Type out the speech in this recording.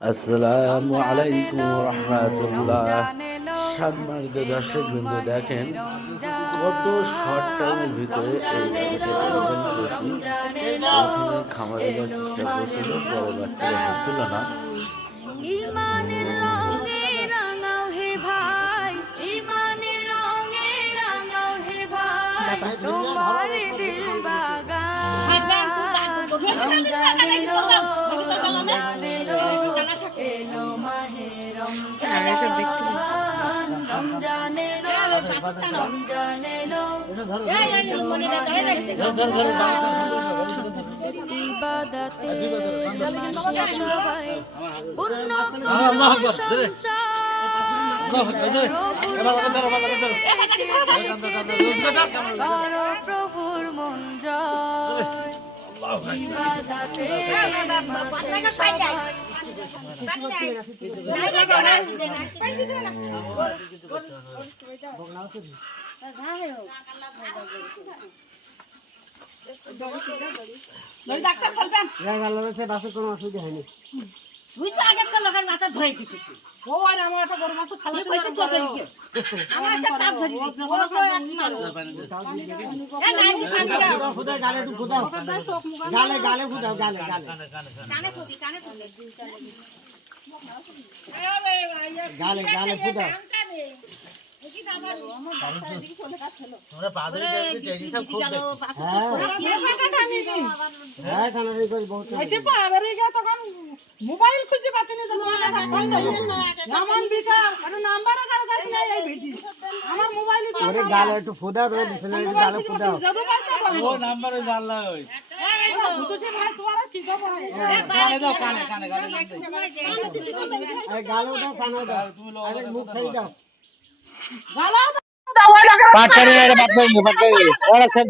আসসালামু আলাইকুম রহমাতুল্লাহ। সম্মানিত দর্শকবৃন্দ, দেখেন কত শর্ট টাইমের ভিতরে এই বাবুকে প্রেজেন্ট করেছি। প্রথমে খামারে দেওয়ার চেষ্টা করছিল, পরে বাচ্চারা হচ্ছিল না। ইমানের রঙে রাঙাও হে ভাই, ইমানের রঙে রাঙাও হে ভাই, তোমার দিল বাগান। রমজান এলো, রমজান এলো, এলো মাহে রমজান। রমজান এলো, রমজান এলো, ইবাদতে মাসে সবাই পূর্ণ করো করো প্রভুর মন জয়। ইবাদতে মাসে সবাই কোনো অসুবিধা হয়নি। তুই তো আগের কাল লোকের মাথা ধরে দিতেছিস। ও আর আমার একটা বড় মাছ খালাস করে তো তোকে আমার একটা কাপ ধরে দিতে ও তো এক মারো এ নাই দি পানি দাও খুদা গালে একটু খুদাও, গালে গালে খুদাও, গালে গালে কানে খুদি গালে গালে খুদাও। তোমরা পাদরি যাচ্ছে টেজি সব খুব দেখো। হ্যাঁ টানাটানি করি বহুত। এসে পারে গিয়ে তখন মোবাইল খুঁজে পাতিনি তো নামান বিকা মানে নাম্বারও কারো কাছে নাই এই বেশি আমার মোবাইলে তো ওরে গালে একটু খুদাও, তো বিছানায় একটু গালে খুদাও। যত পাইছে ও নাম্বারে জানলা ওই বুঝছে ভাই তোমার কি খবর কানে দাও, কানে কানে কানে এই গালে দাও, কানে দাও, আরে মুখ ছাড়ি দাও। ভালো পাটকারে রে বাপ করে ওরা সব